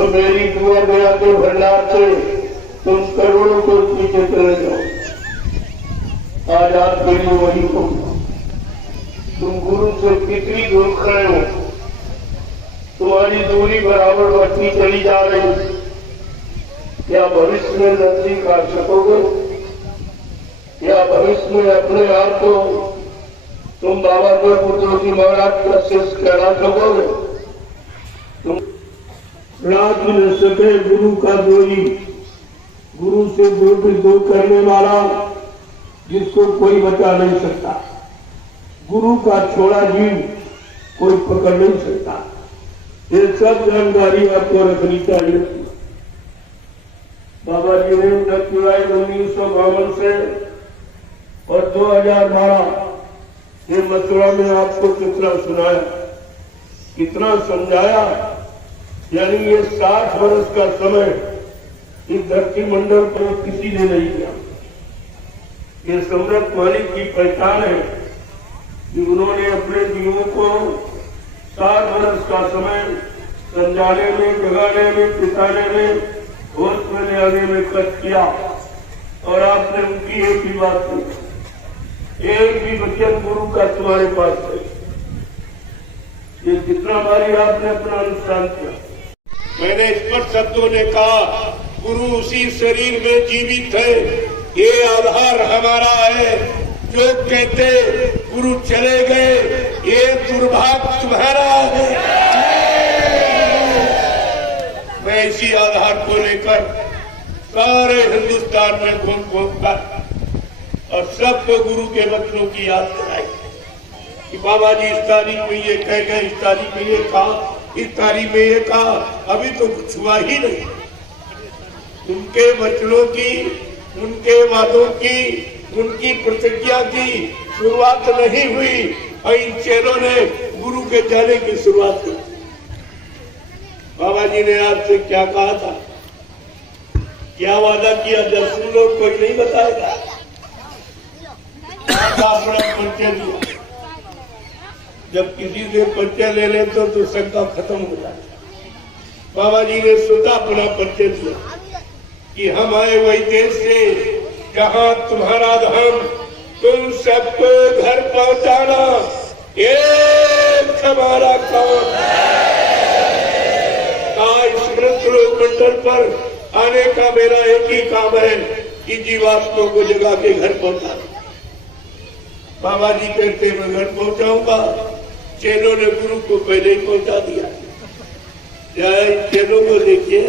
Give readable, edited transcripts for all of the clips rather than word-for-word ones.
तो मेरी दुआ दया के भंडार से तुम करोड़ों को पीछे चले जाओ। आज आपके लिए वही हो, तुम गुरु से कितनी दूर खड़े हो, तुम्हारी दूरी बराबर बढ़ती चली जा रही। क्या भविष्य में नजदीक आ सकोगे? या भविष्य में अपने आप को तुम बाबा गुरु जी महाराज का शिष्य कहला सकोगे? तुम रात मिल सके गुरु का दूरी, गुरु से दूर करने वाला जिसको कोई बचा नहीं सकता, गुरु का छोड़ा जीव कोई पकड़ नहीं सकता। ये सब जानकारी आपको रखनी चाहिए। बाबा जी ने 10 जुलाई 1952 से और 2012 ये मथुरा में आपको कितना सुनाया, कितना समझाया। यानी ये 60 वर्ष का समय इस धरती मंडल पर किसी ने नहीं किया। ये सम्राट मालिक की पहचान है कि उन्होंने अपने जीवों को 60 वर्ष का समय समझाने में, जगाने में, पिताने में, होश में ले आने में खर्च किया। और आपने उनकी एक ही बात की, एक भी वचन गुरु का तुम्हारे पास है। ये कितना बारी आपने अपना अनुष्ठान किया। मैंने स्पष्ट शब्दों ने कहा, गुरु उसी शरीर में जीवित है, ये आधार हमारा है। जो कहते गुरु चले गए, ये दुर्भाग्य तुम्हारा है। मैं इसी आधार को लेकर सारे हिंदुस्तान में घूमकर और सबको गुरु के वचनों की याद कराई कि बाबा जी इस तारीख में ये कह गए, इस तारीख में ये कहा, इस तारीख में ये कहा। अभी तो कुछ हुआ ही नहीं। उनके वचनों की, उनके वादों की, उनकी प्रतिज्ञा की शुरुआत नहीं हुई और इन चेलों ने गुरु के जाने की शुरुआत की। बाबा जी ने आपसे क्या कहा था, क्या वादा किया? जब सुन लो, कोई नहीं बताएगा। अपना परिचय दिया। जब किसी से परिचय ले ले तो शंका खत्म हो जाती। बाबा जी ने स्वतः अपना परिचय दिया कि हम आए वही देश से जहाँ तुम्हारा धाम, तुम सबको घर पहुँचाना एक हमारा काम। इस मृत्यु मंडल पर आने का मेरा एक ही काम है कि जीवात्माओं को जगा के घर पहुँचाना। बाबा जी कहते मैं घर पहुँचाऊंगा। चेलों ने गुरु को पहले ही पहुँचा दिया। चेलों को देखिए,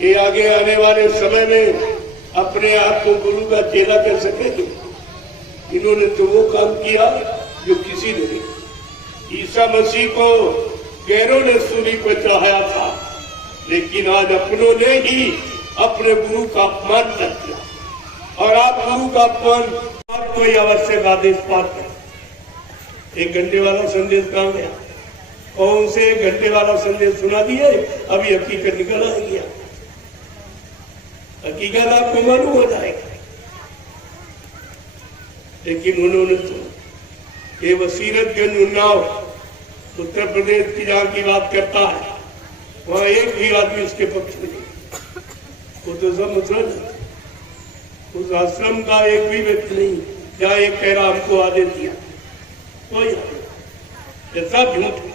ये आगे आने वाले समय में अपने आप को गुरु का चेला कर सकेंगे। इन्होंने तो वो काम किया जो किसी ने नहीं। ईसा मसीह को गैरों ने सूली पर चढ़ाया था, लेकिन आज अपनों ने ही अपने गुरु का अपमान कर दिया। और आप गुरु का अपमान, कोई आवश्यक आदेश पाते। 1 घंटे वाला संदेश कहाँ गया? कौन से 1 घंटे वाला संदेश सुना दिए? अभी हकीकत निकल आएगी। हकीकत आपको मालूम हो जाएगा। लेकिन उन्होंने तो ये वसीरतगंज उन्नाव उत्तर प्रदेश की जहाँ की बात करता है, वहाँ एक भी आदमी उसके पक्ष में नहीं। वो तो सब मुसलमान, उस आश्रम का एक भी व्यक्ति नहीं जहाँ एक कह रहा हमको आदेश दिया। कोई ये सब झूठ है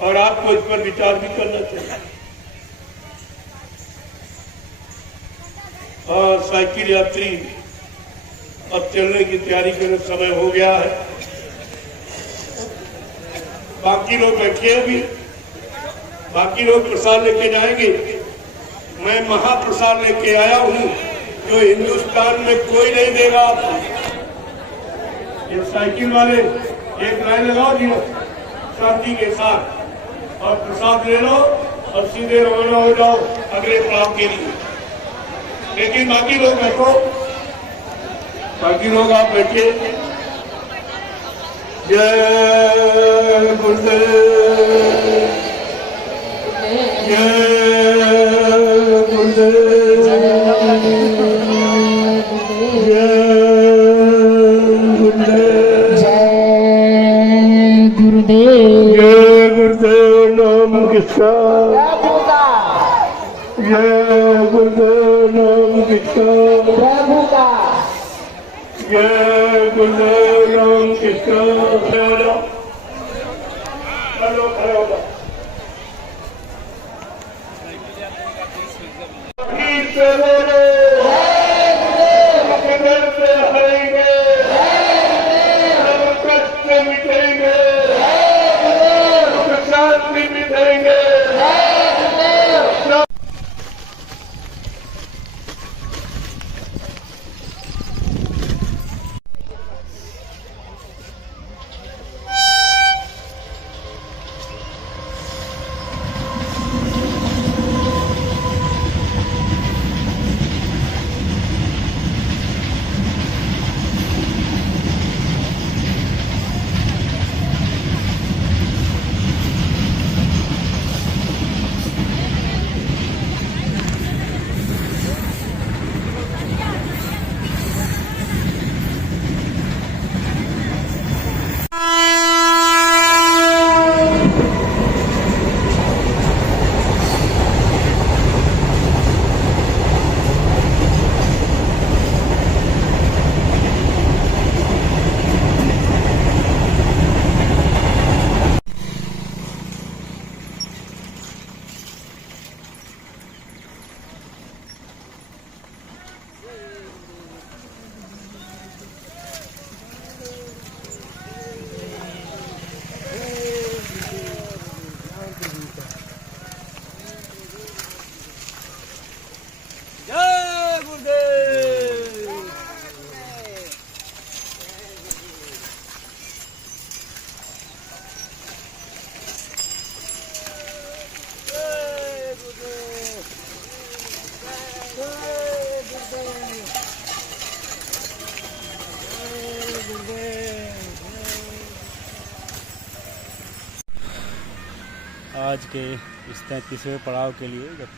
और आपको इस पर विचार भी करना चाहिए। और साइकिल यात्री अब चलने की तैयारी करने समय हो गया है। बाकी लोग बैठे अभी, बाकी लोग प्रसाद लेके जाएंगे। मैं महाप्रसाद लेके आया हूँ जो हिंदुस्तान में कोई नहीं देगा। ये साइकिल वाले एक लाइन लगाओ जी शांति के साथ और प्रसाद ले लो और सीधे रवाना हो जाओ अगले पड़ाव के लिए। लेकिन बाकी लोग बैठो, बाकी लोग आप बैठिए। जय गुरुदेव, जय गुरुदेव, जय गुरुदेव, जय गुरुदेव, जय गुरुदेव। नाम किसका? जय गुरुदेव राम कृष्ण। चलो खड़े हो जाओ। आज के इस 33वें पड़ाव के लिए जब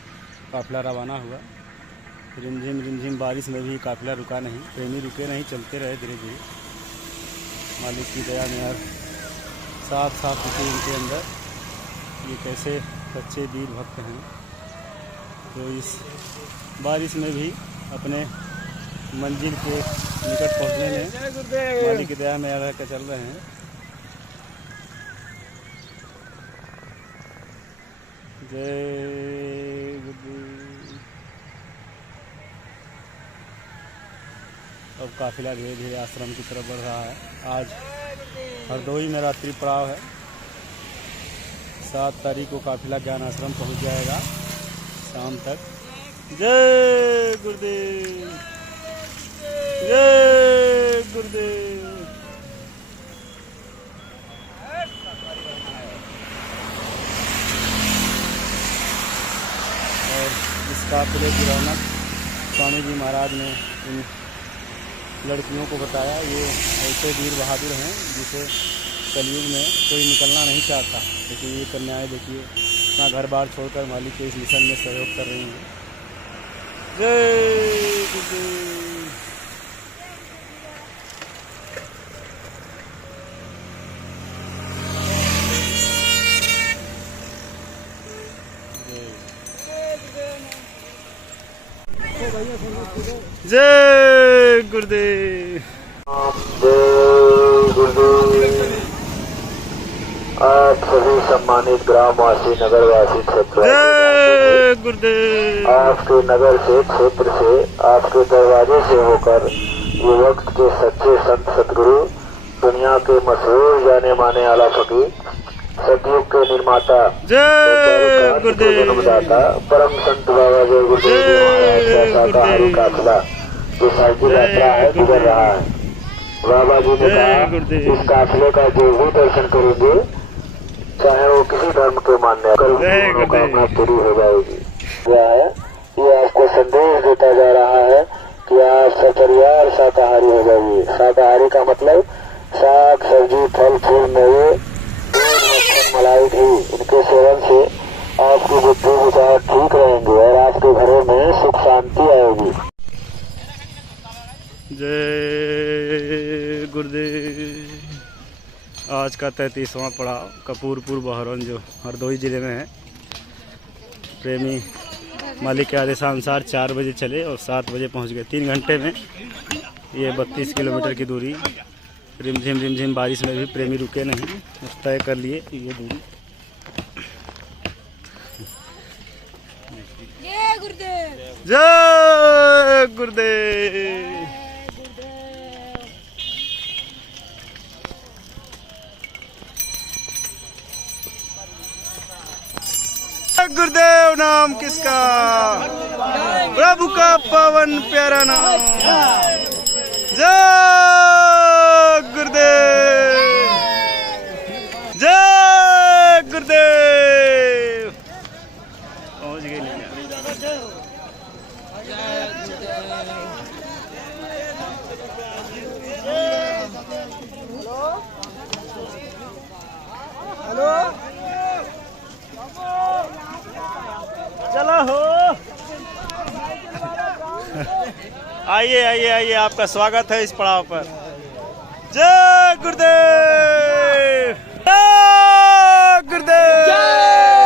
काफ़िला रवाना हुआ, रिमझिम बारिश में भी काफ़िला रुका नहीं, प्रेमी रुके नहीं, चलते रहे धीरे धीरे। मालिक की दया में हर साफ स्थिति इनके अंदर, ये कैसे सच्चे वीर भक्त हैं तो इस बारिश में भी अपने मंजिल के निकट पहुंचने में मालिक की दया में रह कर चल रहे हैं। जय गुरुदेव। अब काफिला धीरे धीरे आश्रम की तरफ बढ़ रहा है। आज हरदोई में रात्रि पड़ाव है। 7 तारीख को काफिला ज्ञान आश्रम पहुंच जाएगा शाम तक। जय गुरुदेव, जय गुरुदेव। और इस काफिले की रौनक स्वामी जी महाराज ने इन लड़कियों को बताया, ये ऐसे वीर बहादुर हैं जिसे कलयुग में कोई निकलना नहीं चाहता, लेकिन ये कन्याएं देखिए अपना घर बार छोड़कर मालिक के इस मिशन में सहयोग कर रही हैं। जय गुरुदेव। जय गुरुदेव। जय गुरुदेव। आप सभी सम्मानित ग्रामवासी, नगरवासी, क्षेत्र, जय गुरुदेव। आपके नगर से, क्षेत्र से, आपके दरवाजे से होकर ये वक्त के सच्चे संत सतगुरु, दुनिया के मशहूर जाने माने आला फकीर, सतयुग के निर्माता, जय गुरुदेव, जन्मदाता परम संत बाबा जय गुरुदेव शाकाहारी काफिला जो साइकिल यात्रा है गुजर रहा है। बाबा जी ने कहा इस काफिले का जो भी दर्शन करेंगे, चाहे वो किसी धर्म के मानने कर मनोकामना पूरी हो जाएगी। क्या है ये आपको संदेश देता जा रहा है कि आप सपरिवार शाकाहारी हो जाइए। शाकाहारी का मतलब साग सब्जी, फल फूल, मेवे, मलाई, घी, इनके सेवन से आपकी बुद्धि विचार ठीक रहेंगे और आपके घरों में सुख शांति आएगी। जय गुरुदेव। आज का 33वां पड़ाव कपूरपुर बहरौन जो हरदोई ज़िले में है। प्रेमी मालिक के आदेशानुसार 4 बजे चले और 7 बजे पहुंच गए। 3 घंटे में ये 32 किलोमीटर की दूरी रिमझिम बारिश में भी प्रेमी रुके नहीं, तय कर लिए ये दूरी। जय गुरुदेव, जय गुरुदेव। गुरुदेव नाम किसका, प्रभु का पावन प्यारा नाम। जय गुरुदेव, जय गुरुदेव। पहुंच गए नहीं। चलो हो, आइए आइए आइए, आपका स्वागत है इस पड़ाव पर। जय गुरुदेव, जय गुरुदेव।